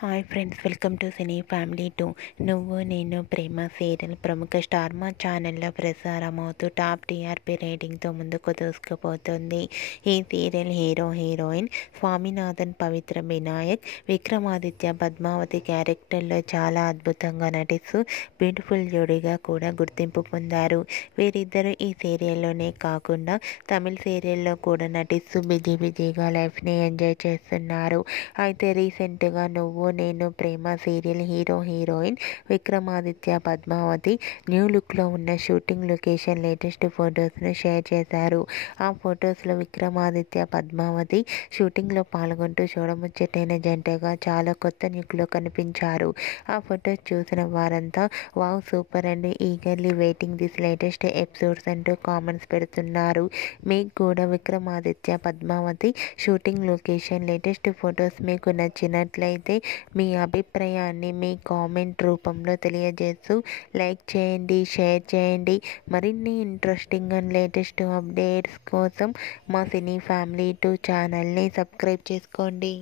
Hi friends, welcome to cine family 2. నువ్వు Nenu Prema serial ప్రముఖ star మా ఛానల్లో ప్రసారమవుతూ టాప్ టీఆర్పీ రేటింగ్తో ముందుకు దూసుకుపోతుంది. ఈ సీరియల్ హీరో హీరోయిన్ స్వామినాథన్, పవిత్ర వినాయక్, విక్రమాదిత్య, పద్మావతి క్యారెక్టర్లో చాలా అద్భుతంగా నటిస్తూ బ్యూటిఫుల్ జోడీగా కూడా గుర్తింపు పొందారు. వీరిద్దరూ ఈ సీరియల్లోనే కాకుండా తమిళ సీరియల్లో కూడా నటిస్తూ బిజీగా లైఫ్ని ఎంజాయ్ చేస్తున్నారు. అయితే రీసెంట్గా Nuvvu Nenu Prema serial hero heroine Vikramaditya, Padmavathi new లుక్లో ఉన్న షూటింగ్ లొకేషన్ లేటెస్ట్ ఫొటోస్ను షేర్ చేశారు. ఆ ఫొటోస్లో విక్రమాదిత్య, పద్మావతి షూటింగ్లో పాల్గొంటూ చూడముచ్చటైన జంటగా చాలా కొత్త లుక్లో కనిపించారు. ఆ ఫొటోస్ చూసిన వారంతా wow, super and eagerly waiting this latest episodes అంటూ కామెంట్స్ పెడుతున్నారు. మీకు కూడా Vikramaditya, Padmavathi shooting location latest photos మీకు నచ్చినట్లయితే మీ అభిప్రాయాన్ని మీ కామెంట్ రూపంలో తెలియజేస్తూ లైక్ చేయండి, షేర్ చేయండి. మరిన్ని ఇంట్రెస్టింగ్ అండ్ లేటెస్ట్ అప్డేట్స్ కోసం మా సినీ ఫ్యామిలీ 2 ఛానల్ని సబ్స్క్రైబ్ చేసుకోండి.